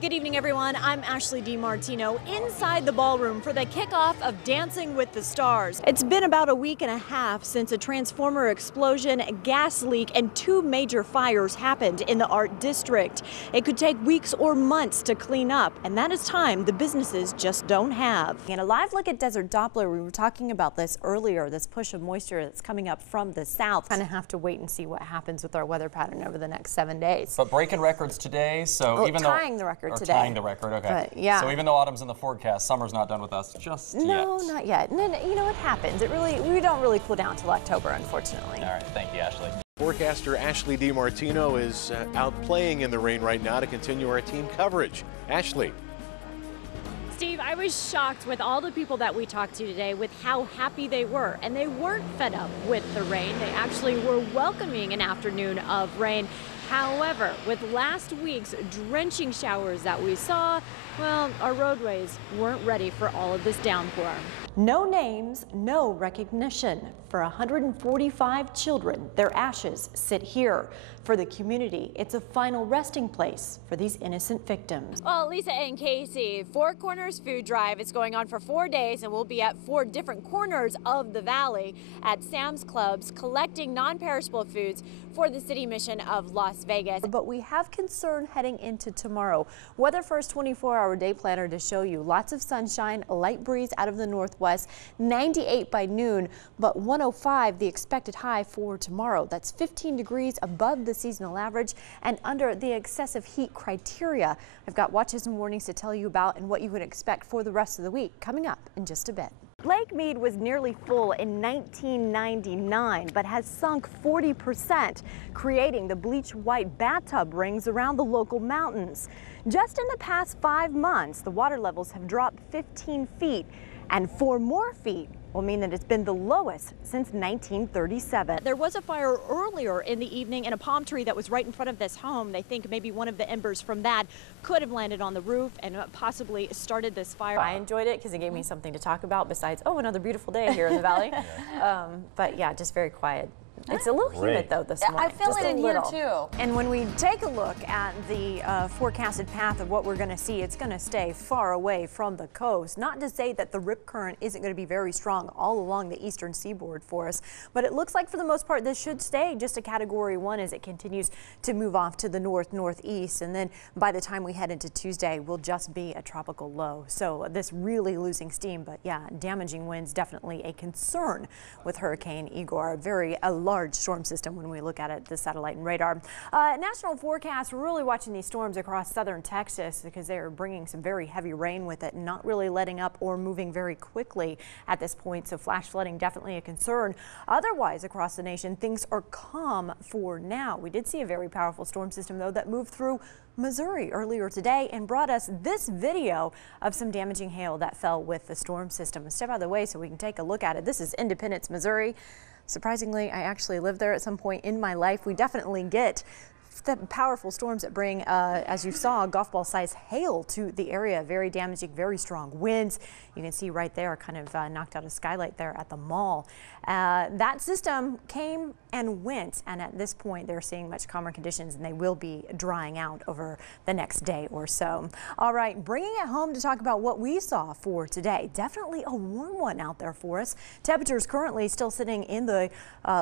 Good evening, everyone. I'm Ashlee DeMartino inside the ballroom for the kickoff of Dancing with the Stars. It's been about a week and a half since a transformer explosion, gas leak, and two major fires happened in the art district. It could take weeks or months to clean up, and that is time the businesses just don't have. And a live look at Desert Doppler, we were talking about this earlier, this push of moisture that's coming up from the south. Kind of have to wait and see what happens with our weather pattern over the next 7 days. But breaking records today, so even though tying the record today. Tying the record, okay. But, yeah. So even though autumn's in the forecast, summer's not done with us just yet. No, not yet. And then, you know, it happens. We don't really cool down until October, unfortunately. All right, thank you, Ashlee. Forecaster Ashlee DeMartino is out playing in the rain right now to continue our team coverage. Ashlee. Steve, I was shocked with all the people that we talked to today with how happy they were. And they weren't fed up with the rain. They actually were welcoming an afternoon of rain. However, with last week's drenching showers that we saw, well, our roadways weren't ready for all of this downpour. No names, no recognition. For 145 children, their ashes sit here. For the community, it's a final resting place for these innocent victims. Well, Lisa and Casey, Four Corners Food Drive is going on for 4 days, and we'll be at 4 different corners of the valley at Sam's Clubs collecting non-perishable foods for the city mission of Las Vegas. But we have concern heading into tomorrow. Weather First 24-hour day planner to show you lots of sunshine, a light breeze out of the northwest, 98 by noon, but 105 the expected high for tomorrow. That's 15 degrees above the seasonal average and under the excessive heat criteria. I've got watches and warnings to tell you about and what you would expect for the rest of the week coming up in just a bit. Lake Mead was nearly full in 1999, but has sunk 40%, creating the bleach white bathtub rings around the local mountains. Just in the past 5 months, the water levels have dropped 15 feet, and 4 more feet will mean that it's been the lowest since 1937. There was a fire earlier in the evening in a palm tree that was right in front of this home. They think maybe one of the embers from that could have landed on the roof and possibly started this fire. I enjoyed it because it gave me something to talk about besides, oh, another beautiful day here in the valley. But yeah, just very quiet. It's a little humid though this morning. I feel it in here too. And when we take a look at the forecasted path of what we're going to see, it's going to stay far away from the coast. Not to say that the rip current isn't going to be very strong all along the eastern seaboard for us, but it looks like for the most part this should stay just a Category 1 as it continues to move off to the northeast. And then by the time we head into Tuesday, we'll just be a tropical low. So this really losing steam, but yeah, damaging winds definitely a concern with Hurricane Igor. A large storm system when we look at it, the satellite and radar. National forecast, we're really watching these storms across southern Texas because they are bringing some very heavy rain with it and not really letting up or moving very quickly at this point. So flash flooding definitely a concern. Otherwise, across the nation, things are calm for now. We did see a very powerful storm system, though, that moved through Missouri earlier today and brought us this video of some damaging hail that fell with the storm system. Step out of the way so we can take a look at it. This is Independence, Missouri. Surprisingly, I actually lived there at some point in my life. We definitely get the powerful storms that bring, as you saw, golf ball size hail to the area. Very damaging, very strong winds. You can see right there, kind of knocked out a skylight there at the mall. That system came and went, and at this point they're seeing much calmer conditions, and they will be drying out over the next day or so. All right, bringing it home to talk about what we saw for today. Definitely a warm one out there for us. Temperatures currently still sitting in the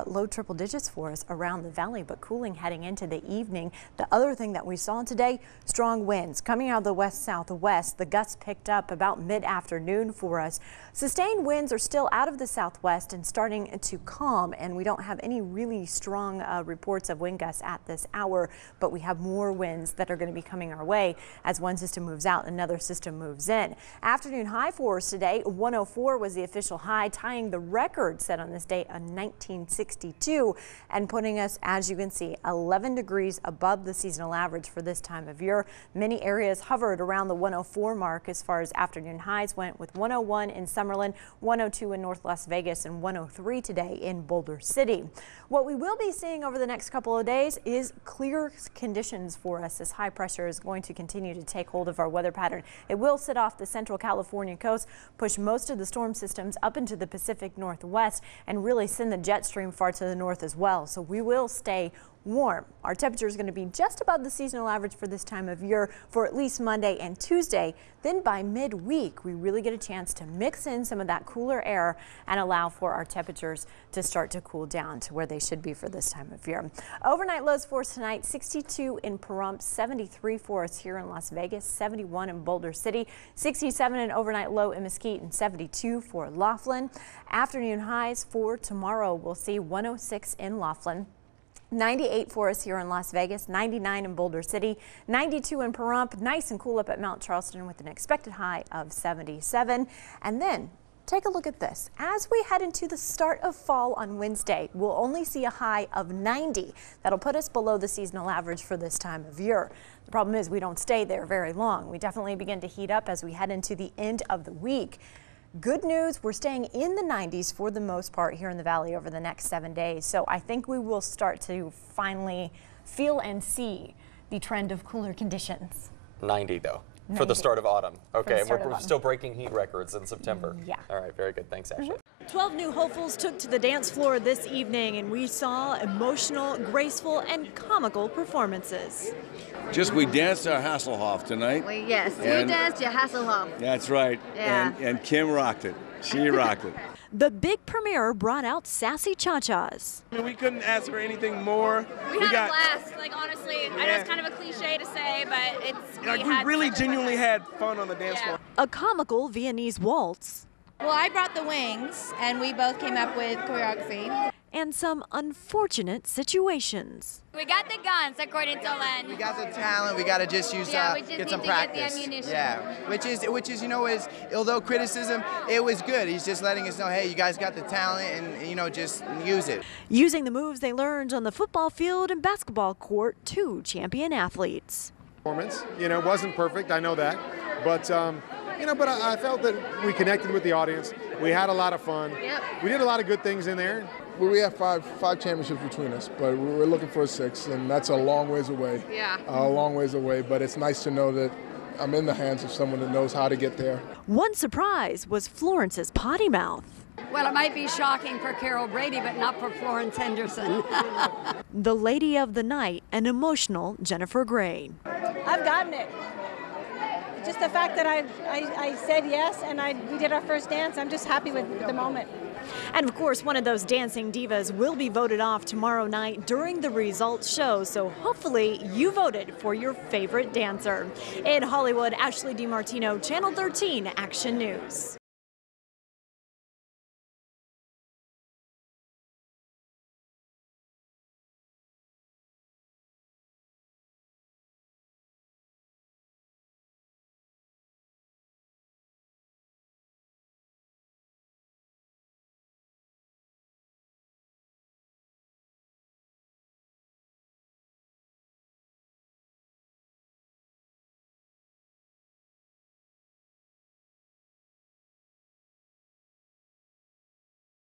low triple digits for us around the valley, but cooling heading into the evening. The other thing that we saw today, strong winds coming out of the west-southwest. The gusts picked up about mid-afternoon for us. Sustained winds are still out of the southwest and starting to calm, and we don't have any really strong reports of wind gusts at this hour, but we have more winds that are going to be coming our way as one system moves out, another system moves in. Afternoon high for us today, 104 was the official high, tying the record set on this date of 1962 and putting us, as you can see, 11 degrees above the seasonal average for this time of year. Many areas hovered around the 104 mark as far as afternoon highs went, with 101 in Summerlin, 102 in North Las Vegas, and 103 today in Boulder City. What we will be seeing over the next couple of days is clear conditions for us as high pressure is going to continue to take hold of our weather pattern. It will sit off the central California coast, push most of the storm systems up into the Pacific Northwest, and really send the jet stream far to the north as well. So we will stay warm. Our temperature is going to be just above the seasonal average for this time of year for at least Monday and Tuesday. Then by midweek, we really get a chance to mix in some of that cooler air and allow for our temperatures to start to cool down to where they should be for this time of year. Overnight lows for us tonight, 62 in Pahrump, 73 for us here in Las Vegas, 71 in Boulder City, 67 an overnight low in Mesquite, and 72 for Laughlin. Afternoon highs for tomorrow, we'll see 106 in Laughlin, 98 for us here in Las Vegas, 99 in Boulder City, 92 in Pahrump, nice and cool up at Mount Charleston with an expected high of 77. And then take a look at this. As we head into the start of fall on Wednesday, we'll only see a high of 90. That'll put us below the seasonal average for this time of year. The problem is we don't stay there very long. We definitely begin to heat up as we head into the end of the week. Good news, we're staying in the 90s for the most part here in the valley over the next 7 days. So I think we will start to finally feel and see the trend of cooler conditions. 90 though, 90. for the start of autumn. Okay, and we're autumn. still breaking heat records in September. Yeah. All right, very good. Thanks, Ashley. 12 new hopefuls took to the dance floor this evening, and we saw emotional, graceful, and comical performances. We danced our Hasselhoff tonight. Yes, we danced your Hasselhoff. That's right. Yeah. And Kim rocked it. She rocked it. The big premiere brought out sassy cha-chas. I mean, we couldn't ask for anything more. We had a blast. Like, honestly, I know it's kind of a cliche to say, but it's we really genuinely had fun on the dance floor. A comical Viennese waltz. Well, I brought the wings, and we both came up with choreography. And some unfortunate situations. We got the guns, according to Len. We got the talent. We got to just use get some practice. Get the ammunition. Yeah, which is is although criticism, it was good. He's just letting us know, hey, you guys got the talent, and just use it. Using the moves they learned on the football field and basketball court, two champion athletes. Performance, wasn't perfect. I know that, but but I felt that we connected with the audience. We had a lot of fun. Yep. We did a lot of good things in there. Well, we have five championships between us, but we're looking for a sixth, and that's a long ways away. Yeah. A long ways away, but it's nice to know that I'm in the hands of someone that knows how to get there. One surprise was Florence's potty mouth. Well, it might be shocking for Carol Brady, but not for Florence Henderson. The lady of the night, an emotional Jennifer Gray. I've gotten it. Just the fact that I said yes and we did our first dance, I'm just happy with the moment. And of course, one of those dancing divas will be voted off tomorrow night during the results show. So hopefully you voted for your favorite dancer. In Hollywood, Ashlee DeMartino, Channel 13 Action News.